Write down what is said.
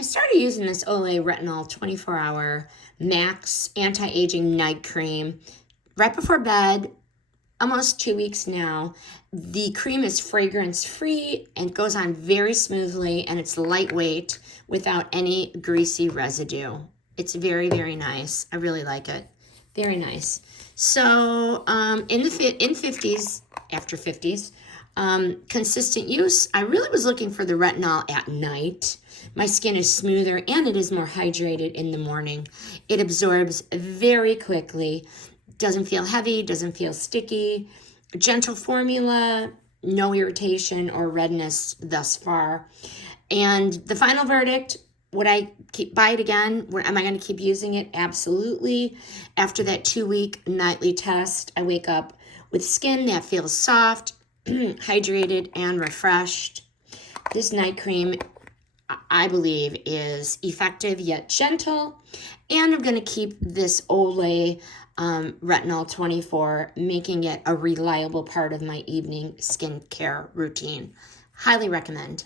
I started using this Olay Retinol 24-hour Max Anti-Aging Night Cream right before bed, almost 2 weeks now. The cream is fragrance-free and goes on very smoothly, and it's lightweight without any greasy residue. It's very, very nice. I really like it. Very nice. So in 50s, after 50s, consistent use, I really was looking for the retinol at night. My skin is smoother and it is more hydrated in the morning. It absorbs very quickly, doesn't feel heavy, doesn't feel sticky. Gentle formula, no irritation or redness thus far. And the final verdict, would I buy it again? Am I going to keep using it? Absolutely. After that 2-week nightly test, I wake up with skin that feels soft, hydrated, and refreshed. This night cream, I believe, is effective yet gentle. And I'm going to keep this Olay Retinol 24, making it a reliable part of my evening skincare routine. Highly recommend.